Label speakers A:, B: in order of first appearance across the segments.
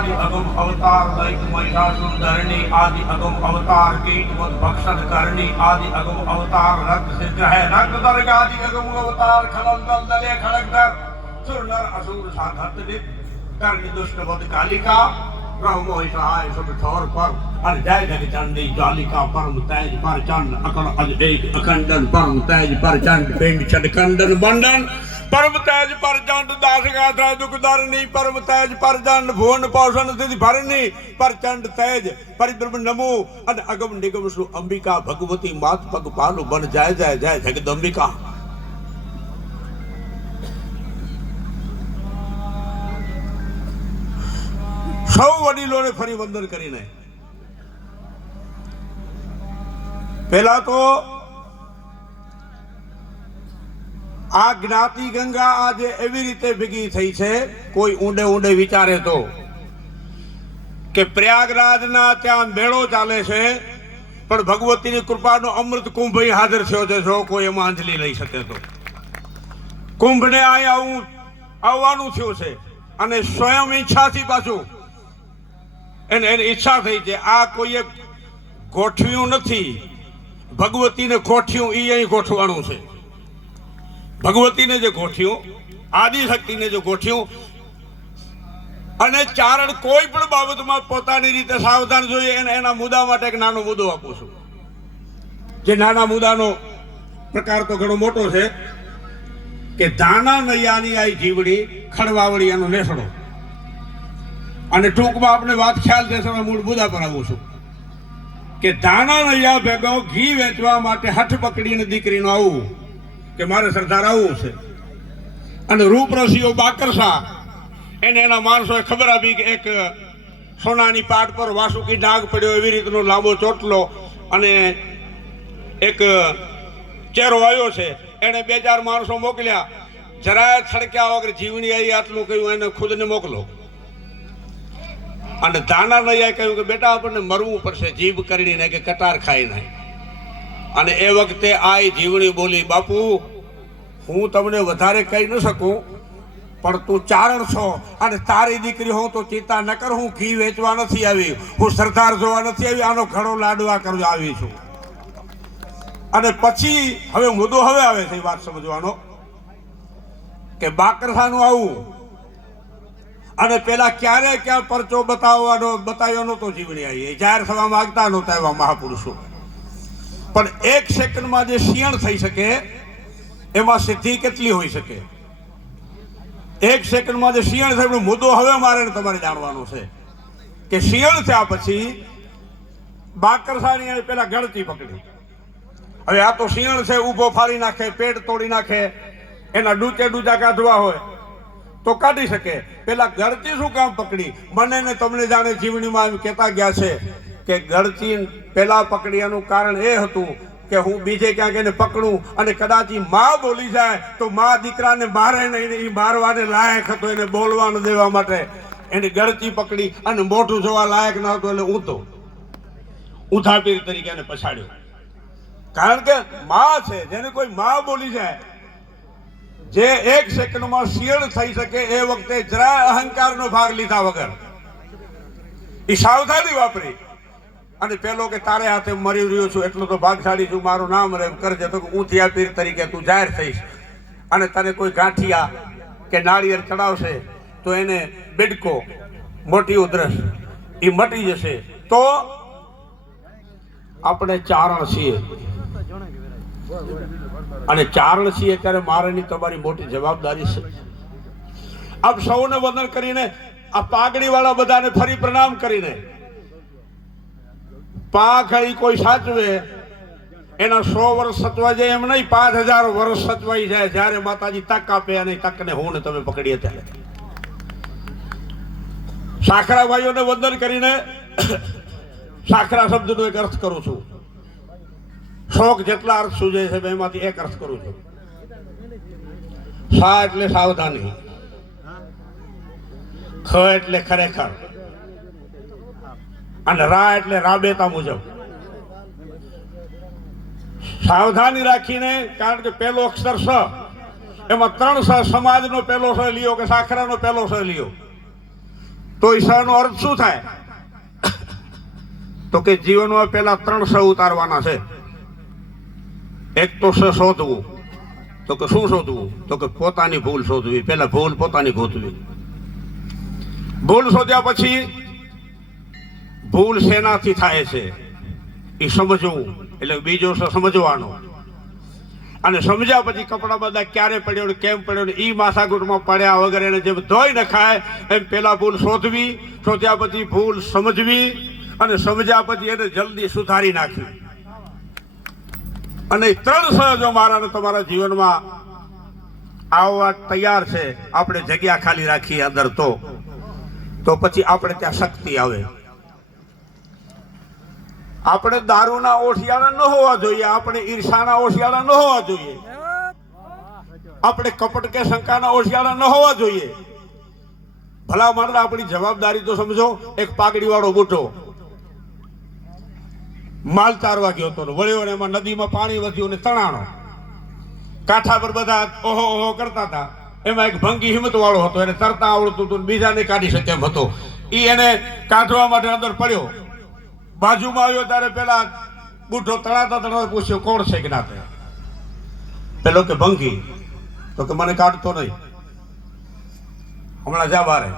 A: આદિ અગમ અવતાર દૈત મહિષાસુર ધરણી આદિ અગમ અવતાર કીટ વદ ભક્ષણ કરણી આદિ અગમ અવતાર રક્ત સિદ્ધ હે રક્ત દર્ગ આદિ અગમ અવતાર ખલન દલ દલે ખડકધર સુર નર અસુર સાધત નિત કર્ણ દુષ્ટ વધ કાલિકા મોહિ સહાય સુખ ઠોર પર અને જય જગ ચંડી જ્વાલિકા પરમ તેજ પર ચંડ અકળ અજ એક અખંડન પરમ તેજ પર ચંડ પિંડ ચડકંડન બંડન પરમ તેજ પર ચંડ દાસ ગાથા દુખ દરની પરમ તેજ પર ચંડ ભુવન પોષણ સિદ્ધિ ભરની પર ચંડ તેજ પરિબ્રહ્મ નમો અને અગમ નિગમ સુ અંબિકા ભગવતી માત પગ પાલુ બન જય જય જય જગદંબિકા સૌ વડીલોને ફરી વંદન કરીને. પહેલા તો આ જ્ઞાતિ ગંગા આજે એવી રીતે ભેગી થઈ છે, કોઈ ઊંડે ઊંડે વિચારે તો. કે પ્રયાગરાજના ત્યાં મેળો ચાલે છે, પણ ભગવતીની કૃપાનો અમૃત કુંભ અહીં હાજર થયો છે, જો કોઈ એમાં અંજલિ લઈ શકે તો. કુંભને અહીંયા આવું આવવાનું થયું છે, અને સ્વયં ઈચ્છાથી પાછું, એને એની ઈચ્છા થઈ છે, આ કોઈએ ગોઠવ્યું નથી. ભગવતીને ગોઠ્યું એ અહીં ગોઠવાનું છે. ભગવતીને જે ગોઠ્યું, આદિશક્તિને જે ગોઠ્યું, અને ચારણ કોઈ પણ બાબતમાં પોતાની રીતે સાવધાન જોઈએ અને એના મુદ્દા માટે એક નાનો મુદ્દો આપું છું. જે નાના મુદ્દાનો પ્રકાર તો ઘણો મોટો છે, કે દાણા નૈયાની આ જીવડી, ખડવાવળી એનો નેસડો. અને ટૂંકમાં આપણે વાત ખ્યાલ છે સમય મૂળ મુદ્દા પર આવું છું. કે દાણા નૈયા ભેગો ઘી વેચવા માટે હઠ પકડીને દીકરીનું આવું. કે મારે સરદાર આવવું છે. અને રૂપરસીઓ બાકરસા, એને એના માણસોએ ખબર આપી કે એક સોનાની પાટ પર વાસુકી ડાઘ પડ્યો એવી રીતનો લાંબો ચોટલો અને એક ચહેરો આવ્યો છે. એણે બે ચાર માણસો મોકલ્યા. જરાય છડક્યા વગર જીવની આવી આટલું કહ્યું, એને ખુદને મોકલો. અને દાના લઈએ કહ્યું કે, બેટા, આપણને મરવું પડશે, જીભ કરીને કે કટાર ખાઈને અને એ વખતે આય જીવણી બોલી, બાપુ, હું તમને વધારે કહી ન શકું, પણ તું ચારણ છો અને તારી દીકરી હોઉં તો ચિંતા ન કર, હું ઘી વેચવા નથી આવી, હું સરદાર જોવા નથી આવી, આનો ઘણો લાડવા કરવા આવી છું. અને પછી હવે મુદ્દો હવે આવે છે વાત સમજવાનો, કે બાકરસાનું આવું, અને પેલા ક્યારે ક્યાં પરચો બતાવવાનો, બતાવ્યો નહોતો જીવણી આવી જાહેર થવા માંગતા નહોતા એવા મહાપુરુષો. પણ એક સેકન્ડમાં જે શિયણ થઈ શકે, એમાં સિદ્ધિ કેટલી હોઈ શકે? એક સેકન્ડમાં જે શિયણ થાય, એનો મુદ્દો હવે મારે તમારે જાણવાનો છે કે શિયણ થયા પછી બાકરસાની એને પેલા ગળતી પકડી. હવે આ તો શિયણ છે, ઊભો ફાડી નાખે, પેટ તોડી નાખે, એના ડૂચે ડૂચા કાઢવા હોય, તો કાઢી શકે. પેલા ગળતી શું કામ પકડી? મને ને તમને જાણે જીવણીમાં એમ કહેતા ગયા છે કે ગળતી પહેલા પકડ્યાનું કારણ એ હતું કે હું બીજે ક્યાંક એને પકડું અને કદાચમાં બોલી જાય તો માં દીકરાને મારે નહીં એ મારવાને લાયક હતો એને બોલવા ન દેવા માટે. એને ગળતી પકડી અને મોઢું જોવા લાયક ન હતું એટલે ઊંધો. ઉથાપીર તરીકે એને પછાડ્યો. કારણ કે માં છે, જેને કોઈ માં બોલી જાય, જે એક સેકન્ડમાં શિયળ થઈ શકે એ વખતે જરા અહંકારનો ભાગ લીધા વગર. એ સાવધાની વાપરી. અને પેલો કે તારે હાથે મરી રહ્યો છું, એટલો તો ભાગશાળી છું, મારું નામ રે, કરજે તો ઊંધિયા પીર તરીકે તું જાહેર થઈશ. અને તને કોઈ ગાંઠિયા કે નાળિયેર ચડાવશે, તો એને બેડકો મોટી ઉધરસ એ મટી જશે. તો આપણે ચારણ છીએ. અને ચારણ છીએ ત્યારે મારેની તમારી મોટી જવાબદારી છે. આપ સૌને વંદન કરીને આ પાઘડી વાળા બધાને ફરી પ્રણામ કરીને પાઘડી કોઈ સાચવે, એના સો વર્ષ સચવા જાય, એમ નહીં, પાંચ હજાર વર્ષ સચવાઈ જાય, જ્યારે માતાજી તક આપે અને તક તકને હું ને તમે પકડીએ ત્યારે. સાખરા ભાઈઓને વંદન કરીને સાખરા શબ્દનો એક અર્થ કરું છું. શોખ જેટલા અર્થ સૂજે છે એમાંથી એક અર્થ કરું છું. સા એટલે સાવધાની. ખ એટલે ખરેખર. અને રા એટલે રાબેતા મુજબ. સાવધાની રાખીને, કારણ કે પેલો અક્ષર સ, એમાં ત્રણ સ સમાજનો પેલો સ લ્યો કે સાખરાનો પેલો સ લ્યો. તો ઈશાનો અર્થ શું થાય? તો કે જીવનમાં પેલા ત્રણ સ ઉતારવાના છે. એક તો સ શોધવું. તો કે શું શોધવું? તો કે પોતાની ભૂલ શોધવી. પેલા ભૂલ પોતાની ગોતવી. ભૂલ શોધ્યા પછી ભૂલ શેનાથી થાય છે? એ સમજવું. એટલે બીજો સમજવાનો. અને સમજ્યા પછી કપડા બધા ક્યારે પડ્યો ને કેમ પડ્યો ને એ માથાકૂટમાં પડ્યા વગર એને જેમ ધોઈ નખાય, એમ પેલા ભૂલ શોધવી, શોધ્યા પછી ભૂલ સમજવી, અને સમજ્યા પછી એને જલ્દી સુધારી નાખવી. અને ત્રણ સહજો મારા તમારા જીવનમાં આવવા તૈયાર છે. આપણે જગ્યા ખાલી રાખીએ અંદર તો. તો પછી આપણે ત્યાં શક્તિ આવે. આપણે દારૂના ઓશિયાળા ન હોવા જોઈએ, આપણે ઈર્ષાના ઓશિયાળા ન હોવા જોઈએ. આપણે કપટ કે શંકાના ઓશિયાળા ન હોવા જોઈએ. ભલા માણસ, આપણી જવાબદારી તો સમજો, એક પાઘડી વાળો બુટો માલ ચારવા ગયો હતો વળ્યો ને, એમાં નદીમાં પાણી વધ્યું ને તણાણો. કાંઠા પર બધા ઓહો ઓહો કરતા હતા. એમાં એક ભંગી હિંમત વાળો હતો, એને તરતા આવડતું હતું બીજાને કાઢી શકે એમ હતો. એ એને કાઢવા માટે અંદર પડ્યો. બાજુમાં આવ્યો ત્યારે પેલા બુઢો તળાતા તળાતા પૂછ્યો, કોણ છે જ્ઞાતે? પેલો કે, ભંગી. તો કે, મને કાઢતો નહીં. હમણાં જા બારે.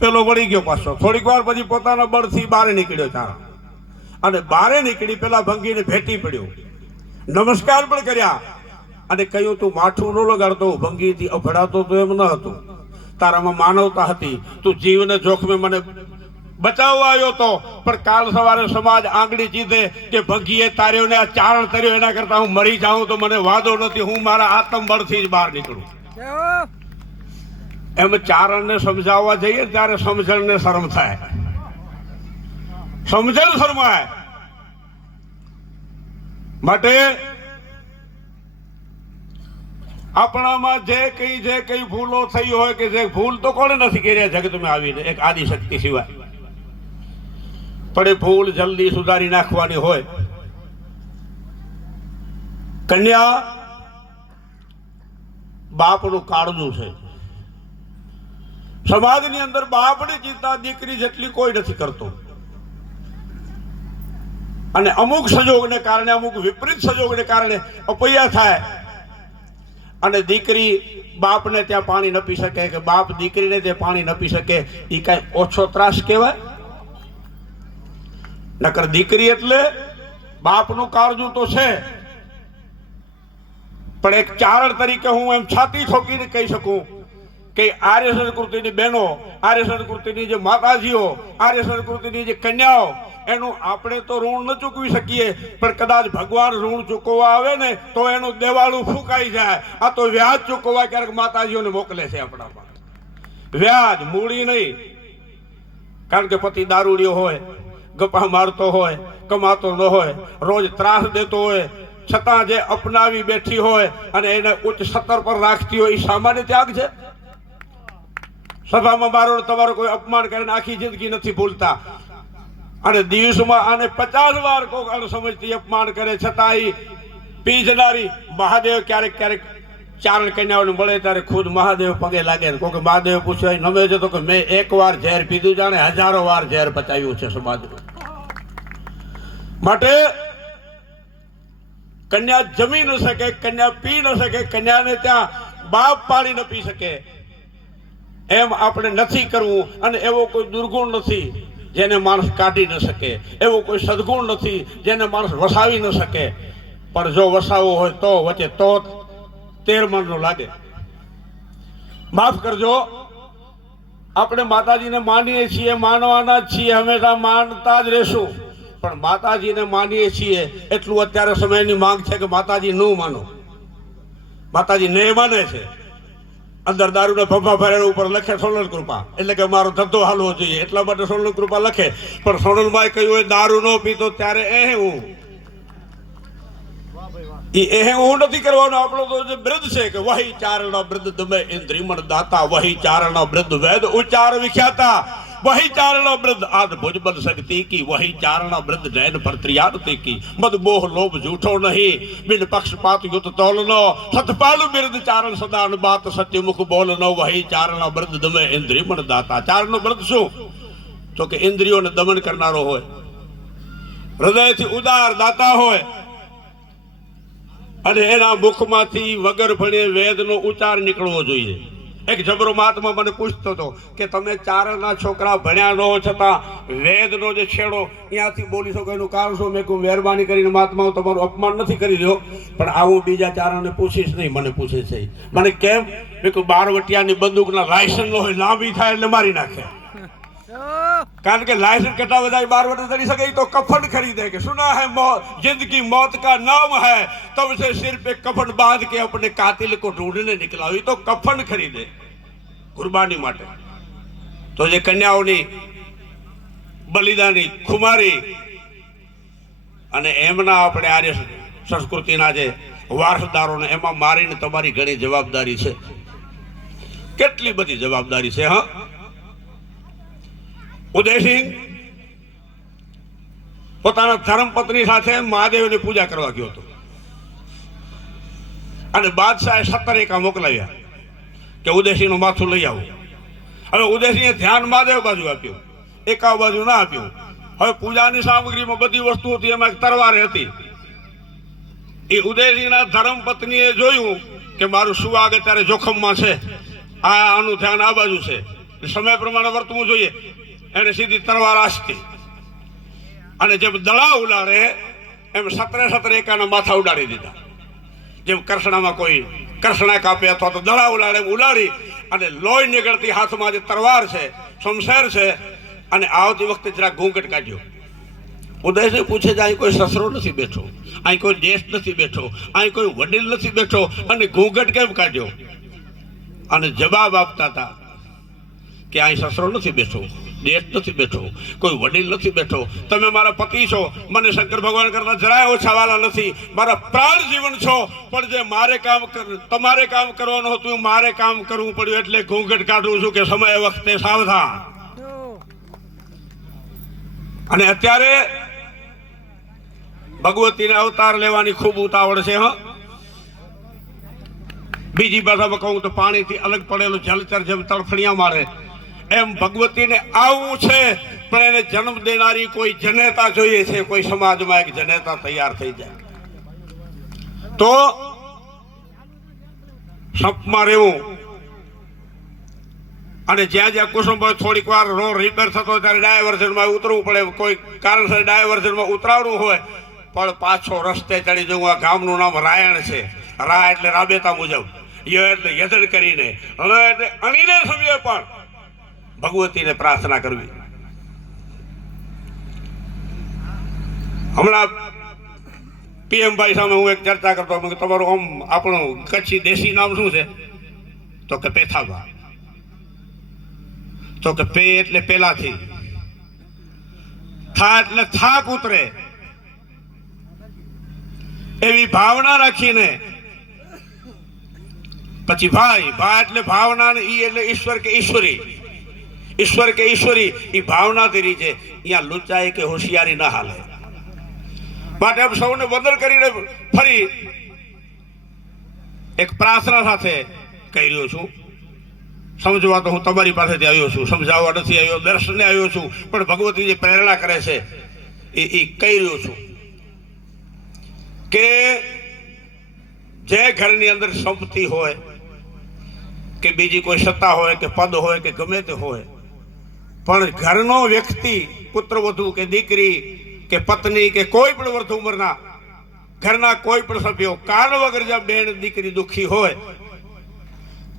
A: પેલો વળી ગયો પાછો. થોડીક વાર પછી પોતાના બળથી બહાર નીકળ્યો ત્યાં અને બારે નીકળી પેલા ભંગીને ભેટી પડ્યો. નમસ્કાર પણ કર્યા. અને કહ્યું, તું માઠું ન લગાડતો, ભંગીથી અભડાતો તો એમ ન હતું. તારામાં માનવતા હતી. તું જીવને જોખમે મને બચાવવા આવ્યો તો. પણ કાલ સવારે સમાજ આંગળી ચીધે કે ભગીએ તાર્યો ને આ ચારણ કર્યો એના કરતા હું મરી જાઉં તો મને વાંધો નથી હું મારા આત્મબળથી જ બહાર નીકળું. એમ ચારણને સમજાવવા જઈએ ત્યારે સમજણને શરમ થાય. સમજણ શરમાય. માટે આપણામાં જે કઈ જે કઈ ભૂલો થઈ હોય કે જે ભૂલ તો કોણે નથી કર્યા જગતમાં આવીને એક આદિશક્તિ સિવાય. એ ભૂલ જલ્દી સુધારી નાખવાની હોય. કન્યા, બાપનું કાળજું છે. સમાજની અંદર બાપની ચિંતા દીકરી જેટલી કોઈ નથી કરતો. અને અમુક સંજોગને કારણે, અમુક વિપરીત સંજોગને કારણે અપૈયા થાય. અને દીકરી બાપને ત્યાં પાણી ન પી શકે કે બાપ દીકરીને ત્યાં પાણી ન પી શકે એ કાંઈ ઓછો ત્રાસ કહેવાય? નકર દીકરી એટલે બાપનું કાળજું તો છે. પણ એક ચારણ તરીકે હું એમ છાતી ઠોકીને કહી શકું કે આર્ય સંસ્કૃતિની બહેનો, આર્ય સંસ્કૃતિની જે માતાજીઓ, આર્ય સંસ્કૃતિની જે કન્યાઓ, એનું આપણે તો ઋણ ન ચૂકવી શકીએ, પણ કદાચ ભગવાન ઋણ ચૂકવવા આવે ને તો એનું દેવાળું ફૂંકાઈ જાય. આ તો વ્યાજ ચૂકવવા ક્યારેક માતાજીઓને મોકલે છે આપણામાં વ્યાજ, મૂડી નહીં. કારણ કે પતિ દારૂડિયો હોય. ગપ્પા મારતો હોય, કમાતો ન હોય, રોજ ત્રાસ દેતો હોય, છતાં જે અપનાવી બેઠી હોય અને એને ઉચ્ચ સ્તર પર રાખતી હોય, એ સામાન્ય ત્યાગ છે? સભામાં મારો ને તમારો કોઈ અપમાન કરીને આખી જિંદગી નથી ભૂલતા. અને દિવસમાં આને પચાસ વાર કોક અણસમજથી અપમાન કરે, છતાં ઈ પી જનારી મહાદેવ ક્યારેક ક્યારેક ચારણ કન્યાઓને મળે ત્યારે ખુદ મહાદેવ પગે લાગે ને કોકે મહાદેવ પૂછ્યું નમે છે તો કે મેં એક વાર ઝેર પીધું જાણે હજારો વાર ઝેર પચાવ્યું છે સમાજનું. માટે કન્યા જમી ન શકે, કન્યા પી ન શકે, કન્યાને ત્યાં બાપ પાણી ન પી શકે. એમ આપણે નથી કરવું અને એવો કોઈ દુર્ગુણ નથી જેને માણસ કાઢી ન શકે. એવો કોઈ સદગુણ નથી જેને માણસ વસાવી ન શકે. પણ જો વસાવવો હોય તો વચ્ચે તો તેર મણનો લાગે. માફ કરજો. આપણે માતાજીને માનીએ છીએ, માનવાના જ છીએ, હંમેશા માનતા જ રહેશું. પણ માતાજીને માનીએ છીએ, એટલું અત્યારે સમયની માંગ છે કે માતાજી ન માનો. માતાજી ને માને છે. અંદર દારૂને ભભા ભરેલા ઉપર લખે સોનલ કૃપા. એટલે કે મારો ધંધો હાલવો જોઈએ. એટલા માટે સોનલ કૃપા લખે. પણ સોનલભાઈ કહ્યું હોય દારૂ ન પીતો ત્યારે એ હું એ હું નથી કરવાનો. આપણો તો જે બ્રદ છે કે વહી ચારણ બ્રદ દમે ઇન્દ્રિમણ દાતા, વહી ચારણ બ્રદ વેદ ઉચ્ચાર વિખ્યાતા. वही चारणा वृद्ध आद भुजबल शक्ति की वही चारणा वृद्ध जैन पर त्रियारती की मद मोह लोभ झूठो नहीं बिन पक्षपात युत तोलनो सतपालु बिरद चारण सदान बात सत्य मुख बोलनो वही चारणा वृद्ध दमे इंद्रिय मन दाता ચારણો વ્રત શું તો કે ઇન્દ્રિયોને દમન કરનારો હોય હૃદયથી ઉદાર દાતા હોય અને એના મુખમાંથી વગર ભણે વેદનો ઉચ્ચાર નીકળવો જોઈએ એક જબરો મહાત્મા મને પૂછતો હતો કે તમે ચારણના છોકરા ભણ્યા ન છતાં વેદનો જે છેડો ત્યાંથી બોલી શકો, એનું કારણ શું? મેં કહું મહેરબાની કરીને મહાત્મા હું તમારું અપમાન નથી કરી રહ્યો, પણ આવું બીજા ચારણને પૂછીશ નહીં, મને પૂછે છે. મને કેમ? મેં કહું બારવટિયાની બંદૂકના લાયસન્સ હોય લાંબી થાય એટલે મારી નાખે. કારણ કે लाइसेंस कटा बजाय बार बार तरी सके तो कफन खरीदे के सुना है मौत जिंदगी मौत का नाम है तब से सिर पे कफन बांध के अपने कातिल को ढूंढने निकला हुई तो कफन खरीदे कुर्बानी માટે તો જે કન્યાઓની બલિદાની ખુમારી અને એમના આપણે આર્ય સંસ્કૃતિના જે વારસદારોને એમાં મારીને તમારી ઘણી જવાબદારી છે કેટલી બધી જવાબદારી છે હા ઉદયસિંહ, પોતાના ધર્મપત્ની સાથે મહાદેવની પૂજા કરવા ગયો હતો. અને બાદશાહે સત્તર એકા મોકલાવ્યા કે ઉદયસિંહનું માથું લઈ આવો. હવે ઉદયસિંહે ધ્યાન મહાદેવ બાજુ આપ્યું. એકા બાજુ ના આપ્યું. હવે પૂજાની સામગ્રીમાં બધી વસ્તુ હતી એમાં એક તરવાર હતી. એ ઉદયસિંહના ધર્મપત્નીએ જોયું કે મારું શું આગળ ત્યારે જોખમમાં છે. આ આનું ધ્યાન આ બાજુ છે. સમય પ્રમાણે વર્તવું જોઈએ. એને સીધી તરવાર આસતી. અને જેમ દળા ઉડાડે, એમ સતરે સતરે એકાના માથા ઉડાડી દીધા. જેમ કરસણામાં કોઈ કરસણા કાપે અથવા તો દળા ઉડાડે ઉલાડી અને લોહી નીકળતી હાથમાં જે તરવાર છે, શમશેર છે, અને આવતી વખતે જરા ઘૂંઘટ કાઢ્યો. ઉદયસિંહ પૂછે છે, અહીં કોઈ સસરો નથી બેઠો? અહીં કોઈ દેશ નથી બેઠો? અહીં કોઈ વડીલ નથી બેઠો? અને ઘૂંઘટ કેમ કાઢ્યો? અને જવાબ આપતા હતા કે અહીં સસરો નથી બેઠો. દેશ નથી બેઠો, કોઈ વડીલ નથી બેઠો. તમે મારા પતિ છો, મને શંકર ભગવાન કરતા જરાય ઓછા વાલા નથી. મારા પ્રાણ જીવન છો, પણ જે મારે કામ તમારે કામ કરવાનું હતું મારે કામ કરવું પડ્યું એટલે ઘૂંઘટ કાઢું છું કે સમય વખતે સાવધાન. અને અત્યારે ભગવતીને અવતાર લેવાની ખૂબ ઉતાવળ છે, હા. બીજી ભાષામાં કહું તો પાણીથી અલગ પડેલું જલચર જેમ તડફણિયા મારે. એમ ભગવતીને આવું છે, પણ એને જન્મ દેનારી કોઈ જનેતા જોઈએ છે, કોઈ સમાજમાં એક જનેતા તૈયાર થઈ જાય. તો સપમાં રહેવું. અને જ્યાં જ્યાં કુસુમભાઈ થોડીક વાર રોડ રિપેર થતો ત્યારે ડાયવર્ઝનમાં ઉતરવું પડે. કોઈ કારણસર ડાયવર્ઝનમાં ઉતરાવવું હોય, પણ પાછો રસ્તે ચડી જવું. આ ગામનું નામ રાયણ છે. રા એટલે રાબેતા મુજબ. ય એટલે યજન કરીને. ળ એટલે અણીને સમજે પણ. ભગવતીને પ્રાર્થના કરવી. હમણાં પીએમ ભાઈ સામે હું એક ચર્ચા કરતો હતો કે તમારું આમ આપણું કચ્છી દેશી નામ શું છે? તો કે પેથાબા તો કે પે એટલે પેલાથી. થા એટલે થાક ઉતરે. એવી ભાવના રાખીને. પછી ભાઈ, ભા એટલે ભાવના ને ઈ એટલે ઈશ્વર કે ઈશ્વરી. ઈશ્વર કે ઈશ્વરી એ ભાવના તેરી છે. અહીંયા લુચાઈ કે હોશિયારી ના હાલે. માટે આપ સૌને વંદન કરીને ફરી એક પ્રાર્થના સાથે કહી રહ્યો છું. સમજવા તો હું તમારી પાસેથી આવ્યો છું. સમજાવવા નથી આવ્યો, દર્શને આવ્યો છું. પણ ભગવતી જે પ્રેરણા કરે છે, એ એ કહી રહ્યો છું કે જે ઘરની અંદર સંપત્તિ હોય, કે બીજી કોઈ સત્તા હોય, કે પદ હોય, કે ગમે તે હોય પણ ઘરનો વ્યક્તિ પુત્રવધુ કે દીકરી કે પત્ની કે કોઈ પણ વર્ધ ઉંમરના ઘરના કોઈ પણ સભ્યો કારણ વગર જ્યાં બેન દીકરી દુઃખી હોય,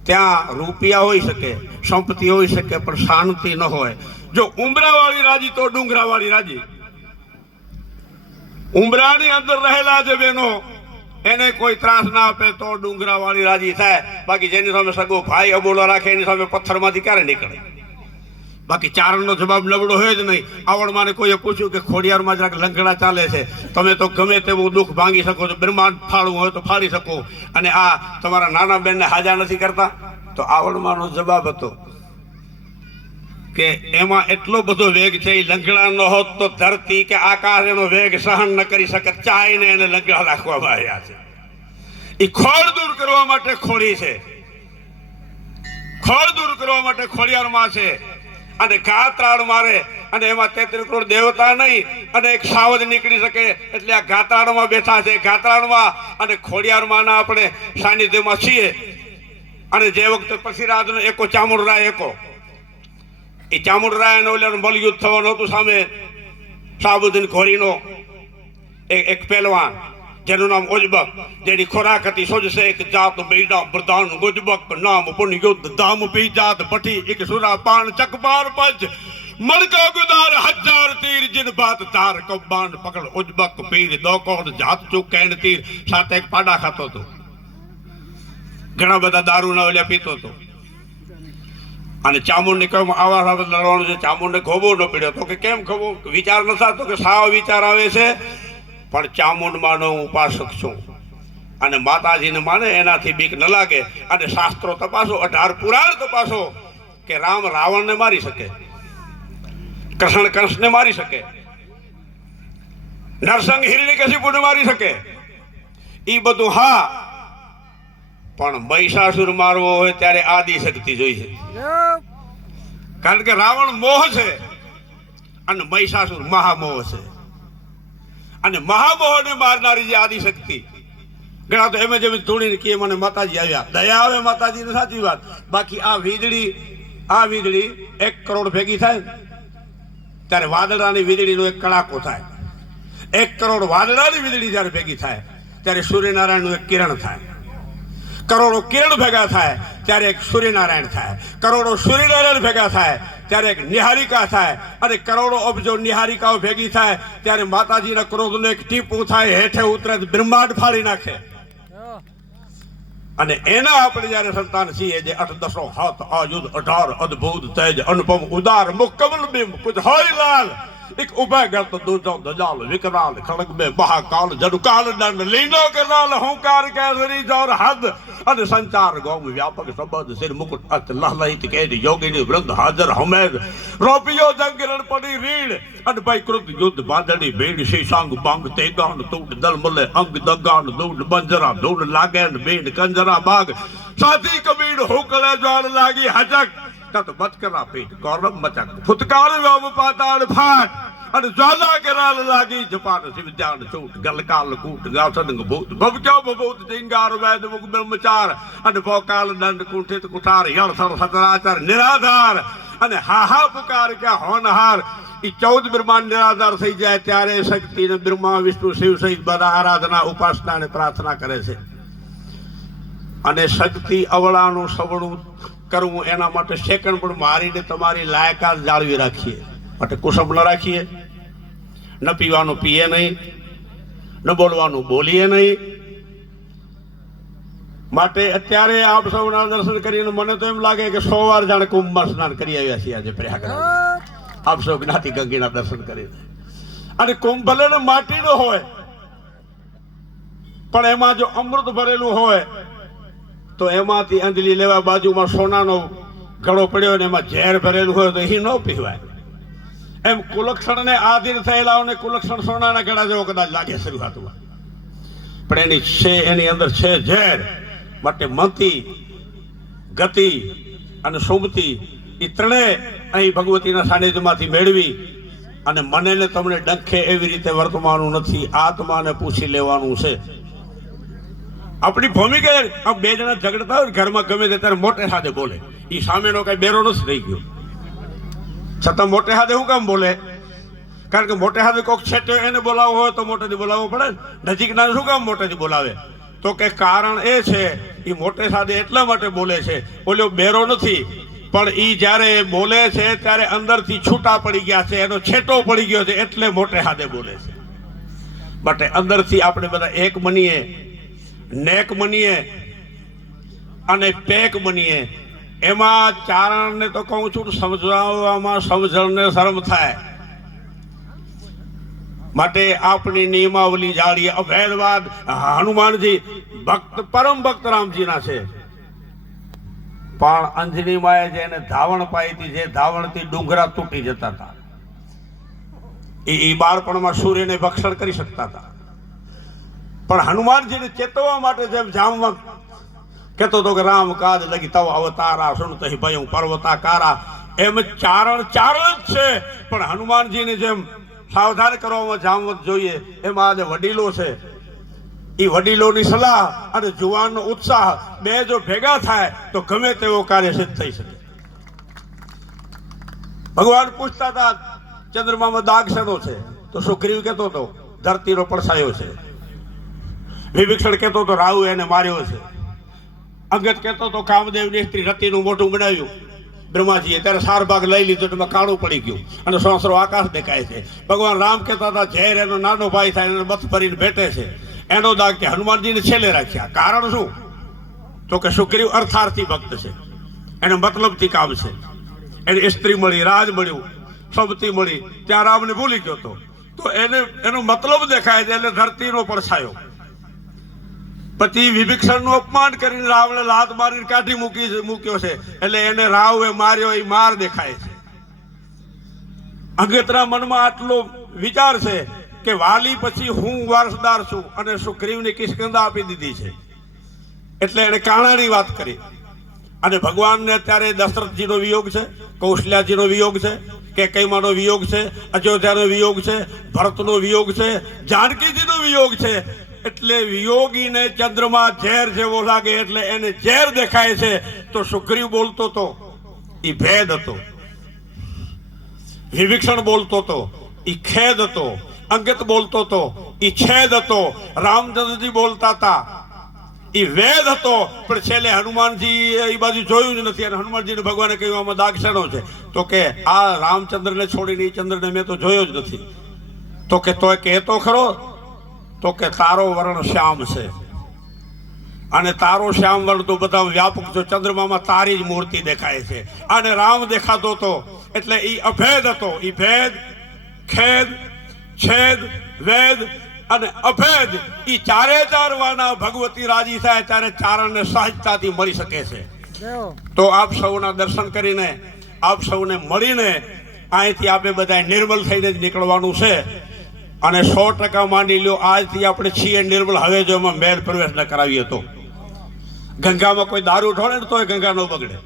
A: ત્યાં રૂપિયા હોઈ શકે, સંપત્તિ હોઈ શકે, પણ શાંતિ ન હોય. જો ઉમરાવાળી રાજી તો ડુંગરાવાળી રાજી. ઉમરાની અંદર રહેલા જે બહેનો એને કોઈ ત્રાસ ના આપે તો ડુંગરાવાળી રાજી થાય. બાકી જેની સામે સગો ભાઈ અબોલો રાખે, એની સામે પથ્થરમાંથી ક્યારે નીકળે? બાકી ચારણનો જવાબ નબળો હોય જ નહીં. આવડમાને કોઈએ પૂછ્યું કે ખોડિયારમાં જરાક લંગડા ચાલે છે. તમે તો ગમે તેવું દુઃખ ભાંગી શકો છો. બ્રહ્માંડ ફાળવું હોય તો ફાળી શકો. અને આ તમારા નાના બેનને હાજા નથી કરતા? તો આવડમાનો જવાબ હતો કે એમાં એટલો બધો વેગ છે એ લંગડા ન હોત તો ધરતી કે આકાશ એનો વેગ સહન ન કરી શકે ચાઈને એને લંગડા રાખવામાં આવ્યા છે. એ ખોળ દૂર કરવા માટે ખોડી છે. ખોળ દૂર કરવા માટે ખોડિયારમાં છે. અને ઘા ત્રાળ મારે. અને એમાં તેત્રીસ કરોડ દેવતા નહીં, અને એક સાવજ નીકળી શકે. એટલે આ ગાત્રાળમાં બેઠા છે, ગાત્રાળમાં. અને ખોડિયારમાંના આપણે સાનિધ્યમાં છીએ. અને જે વખતે પૃથ્વીરાજનો એકો ચામુંડરાય એકો. એ ચામુંડરાયનો ઓલાનું મલયુદ્ધ થવાનું હતું સામે. સાબુદ્દીન એક એક પહેલવાન. જેનું નામ ઉજબક જેની ખોરાક હતી સોજશે એક જાત બેડા પ્રધાન ઉજબક નામ પુન યુદ્ધ ધામ પી જાત પઠી એક સુરા પાન ચકપાર પંચ મણકા ગુદાર, હજાર તીર, જિન બાત તાર કબાન પકડ ઉજબક પીર દો કોડ જાત ચૂક કેણ તીર, સાથે એક પાડા ખાતો હતો. ઘણા બધા દારૂના ઓલ્યા પીતો હતો. અને ચામુંડને કહ્યું આવા સાબત લડવાનું છે? ચામુંડને ખોબો ન પડ્યો તો કે કેમ ખોબો? વિચાર ન થતો કે સાવ વિચાર આવે છે. પણ ચામુંડમાનો હું ઉપાસક છું. અને માતાજીને માને એનાથી બીક ન લાગે. અને શાસ્ત્રો તપાસો અઢાર પુરાણ તપાસો કે રામ રાવણને મારી શકે. કૃષ્ણ કંસને મારી શકે. નરસંગ હિરણ્યકશિપુને મારી શકે. એ બધું હા. પણ મહિષાસુર મારવો હોય ત્યારે આદિ શક્તિ જોઈએ કારણ કે રાવણ મોહ છે અને મહિષાસુર મહામોહ છે. અને મહામોહને મારનારી જે આદિશક્તિ. ઘણા તો એમ જેમ ધૂણીને કે મને માતાજી આવ્યા. દયા આવે માતાજીની, સાચી વાત. બાકી આ વીજળી આ વીજળી એક કરોડ ભેગી થાય ત્યારે વાદળાની વીજળીનો એક કડાકો થાય. એક કરોડ વાદળાની વીજળી જ્યારે ભેગી થાય, ત્યારે સૂર્યનારાયણનું એક કિરણ થાય. કરોડો કિરણ ભેગા થાય, ત્યારે એક સૂર્યનારાયણ થાય. કરોડો સૂર્યનારાયણ ભેગા થાય ત્યારે નિહારિકા થાય અને કરોડો અબજો નિહારિકાઓ ભેગી થાય ત્યારે માતાજીના ક્રોધનું એક ટીપું થાય, હેઠે ઉતરે બ્રહ્માંડ ફાડી નાખે. અને એના આપણે જયારે સંતાન છીએ, જે અઠ દસો હાથ, આયુધ, અઢાર અદ્ભુત, તેજ, અનુપમ, ઉદાર મુકમલ બિમ કુછ હોય લાલ. એક ઊભા ગર્ત તો દુર્જો દજાલ વિકરાલ ખડગ મે મહાકાલ જડુકાલ દંડ લીનો કરાલ હુંકાર, કેસરી જોર હદ અને સંચાર ગોમ વ્યાપક સંબંધ સિર મુકુટ અત લહલહિત કેદ યોગીની વૃંદ હાજર હમેદ રોપિયો જંગરણ પડી રીડ અને ભાઈ કૃત યુદ્ધ બાંધણી ભીડ શીશાંગ બાંગ તેગાણ તૂટ દલમલે અંગ દગાન દૂડ બંજરા ધૂળ લાગેન બીડ કંજરા બાગ સાથી કબીડ હુકળે જ્વાળ લાગી હજક તત બચકરા પીઠ ગૌરવ મચક ફુતકાર વ્યોમ પાતાળ ફાટ અને જ્વાલા કેરાલ લાગી જપાન શિવ ધ્યાન ચૂટ ગલકાલ કૂટ ગાસંગ ભૂત ભવક્યો ભભૂત ચિંગાર વૈદ મુખ બ્રહ્મચાર અને ભોકાલ દંડ કુંઠિત કુઠાર યણ સર સતરાચાર નિરાધાર અને હાહા પુકાર કે હોનહાર એ ચૌદ બ્રહ્માંડ નિરાધાર થઈ જાય ત્યારે શક્તિ ને બ્રહ્મા વિષ્ણુ શિવ સહિત બધા આરાધના ઉપાસના અને પ્રાર્થના કરે છે અને શક્તિ અવળાનું સવળું કરવું એના માટે સેકન્ડ પણ મારીને તમારી લાયકાત જાળવી રાખીએ માટે કુસમ ન રાખીએ ન પીવાનું પીએ નહીં ન બોલવાનું બોલીએ નહીં. માટે અત્યારે આપ સૌના દર્શન કરીને મને તો એમ લાગે કે સો વાર જાણે કુંભમાં સ્નાન કરી આવ્યા છીએ આજે પ્રયાગરાજ. આપ સૌ જ્ઞાતિ ગંગીના દર્શન કરીને. અને કુંભ ભલે ને માટીનો હોય પણ એમાં જો અમૃત ભરેલું હોય તો એમાંથી અંજલી લેવા બાજુમાં સોનાનો ઘડો પડ્યો ને એમાં ઝેર ભરેલું હોય તો એ ન પીવાય. એમ કુલક્ષણને આધીન થયેલાઓને કુલક્ષણ સોનાના ગળા જેવો કદાચ લાગે શરૂઆતમાં. પણ એની છે, એની અંદર છે ઝેર, માટે મતિ, ગતિ અને સુમતિ એ ત્રણેય અહીં ભગવતીના સાનિધ્યમાંથી મેળવી અને મને ને તમને ડંખે એવી રીતે વર્તમાનું નથી, આત્માને પૂછી લેવાનું છે. આપણી ભૂમિકા આ બે જણા ઝઘડતા હોય ઘરમાં ગમે તે ત્યારે મોટે સાથે બોલે. એ સામેનો કઈ બેરો નથી થઈ ગયો. છતાં મોટે હાથે શું કામ બોલે? કારણ કે મોટે હાથે કોઈક તો એને બોલાવવો હોય તો મોટેથી બોલાવવો પડે નજીકના શું કામ મોટેથી બોલાવે? તો કે કારણ એ છે એ મોટે સાથે એટલા માટે બોલે છે. બોલ્યો બેરો નથી, પણ એ જ્યારે બોલે છે ત્યારે અંદરથી છૂટા પડી ગયા છે, એનો છેટો પડી ગયો છે, એટલે મોટે હાથે બોલે છે. માટે અંદરથી આપણે બધા એક બનીએ નેક બનીએ અને પેક બનીએ એમાં ચારણને તો કહું છું સમજાવવામાં સમજણને શરમ થાય. માટે આપણી નિયમાવલી જાળી અભેદવાદ. હનુમાનજી ભક્ત, પરમ ભક્ત રામજીના છે. પણ અંજનીમાં જે એને ધાવણ પાઈ હતી, જે ધાવણથી ડુંગરા તૂટી જતા હતા. એ એ બાળપણમાં સૂર્યને ભક્ષણ કરી શકતા હતા. પણ હનુમાનજીને ચેતવવા માટે જેમ જામવા કહેતો હતો કે રામ કાજ લગી તવ અવતારા સુણ તહી ભયું પર્વતાકારા. એમ ચારણ ચારણ જ છે. પણ હનુમાનજીને જેમ સાવધાન કરવામાં જામવત જોઈએ, એમાં આજે વડીલો છે એ વડીલોની સલાહ અને જુવાનનો ઉત્સાહ બે જો ભેગા થાય, તો ગમે તેવો કાર્ય સિદ્ધ થઈ શકે. ભગવાન પૂછતા હતા, ચંદ્રમામાં દાગ શેનો છે? તો સુગ્રીવ કહેતો હતો ધરતીનો પડસાયો છે. વિભીક્ષણ કહેતો હતો રાહુ એને માર્યો છે. અંગત કહેતો તો કામદેવની સ્ત્રી રતિનું મોઢું બનાવ્યું બ્રહ્માજીએ ત્યારે સાર ભાગ લઈ લીધો એમાં કાળું પડી ગયું અને સોસરો આકાશ દેખાય છે. ભગવાન રામ કહેતા હતા, ઝેર એનો નાનો ભાઈ થાય એને મત ભરીને ભેટે છે. એનો દાગ કે હનુમાનજીને છેલ્લે રાખ્યા. કારણ શું? તો કે સુગ્રીવ અર્થાર્થી ભક્ત છે. એને મતલબથી કામ છે. એને સ્ત્રી મળી, રાજ મળ્યું સબતી મળી. ત્યાં રામને ભૂલી ગયો હતો. તો એને, એનો મતલબ દેખાય છે, એટલે ધરતીનો પડછાયો પછી વિભીક્ષણનું અપમાન કરીને રાવણે લાત મારીને કાઢી મૂકી મૂક્યો છે. એટલે એને રાવે માર્યો, એ માર દેખાય છે. અંગેતના મનમાં આટલો વિચાર છે કે વાલી પછી હું વારસદાર છું અને સુગ્રીવની કિસ્કંદા આપી દીધી છે. એટલે એને કાણાની વાત કરી. અને ભગવાનને અત્યારે દશરથજીનો વિયોગ છે, કૌશલ્યાજીનો વિયોગ છે, કે કૈમાનો વિયોગ છે, અયોધ્યાનો વિયોગ છે, ભરતનો વિયોગ છે, જાનકીજીનો વિયોગ છે. એટલે વિયોગીને ચંદ્રમા ઝેર જેવો લાગે એટલે એને ઝેર દેખાય છે, તો સુગ્રીવ બોલતો તો એ ભેદ હતો. વિભીક્ષણ બોલતો તો એ ખેદ હતો. અંગત બોલતો તો એ છેદ હતો. રામચંદ્રજી બોલતા હતા એ વેદ હતો. પણ છેલ્લે હનુમાનજી એ બાજુ જોયું જ નથી અને હનુમાનજીને ભગવાને કહ્યું, આમાં દાક્ષણો છે. તો કે, આ રામચંદ્રને છોડીને એ ચંદ્રને મેં તો જોયો જ નથી. તો કે, તોય કહેતો ખરો. તો કે તારો વર્ણ શ્યામ છે. અને તારો શ્યામ વર્ણ તો બધા વ્યાપક જો ચંદ્રમામાં તારી જ મૂર્તિ દેખાય છે. અને રામ દેખાતો હતો એટલે એ અભેદ હતો. એ ભેદ ખેદ છેદ વેદ અને અભેદ એ ચારે ચાર વાના ભગવતી રાજી થાય ત્યારે ચારણને સહજતાથી મળી શકે છે. તો આપ સૌના દર્શન કરીને આપ સૌને મળીને અહીંથી આપણે બધા નિર્મલ થઈને જ નીકળવાનું છે. અને સો ટકા માની લો આજથી આપણે છીએ નિર્મલ. હવે જો એમાં મેળ પ્રવેશ ન કરાવીએ તો? ગંગામાં કોઈ દારૂ ઢોળે ને તોય ગંગા ન બગડે.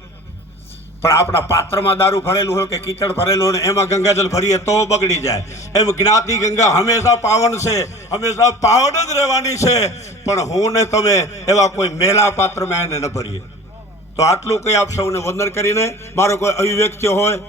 A: પણ આપણા પાત્રમાં દારૂ ભરેલું હોય કે કીચડ ભરેલું હોય એમાં ગંગાજળ ભરીએ તો બગડી જાય. એમ જ્ઞાતિ ગંગા હંમેશા પાવન છે, હંમેશા પાવન જ રહેવાની છે. પણ હું ને તમે એવા કોઈ મેલા પાત્રમાં એને ન ભરીએ. તો આટલું કંઈ આપ સૌને વંદન કરીને, મારો કોઈ અભિવ્યક્તિ હોય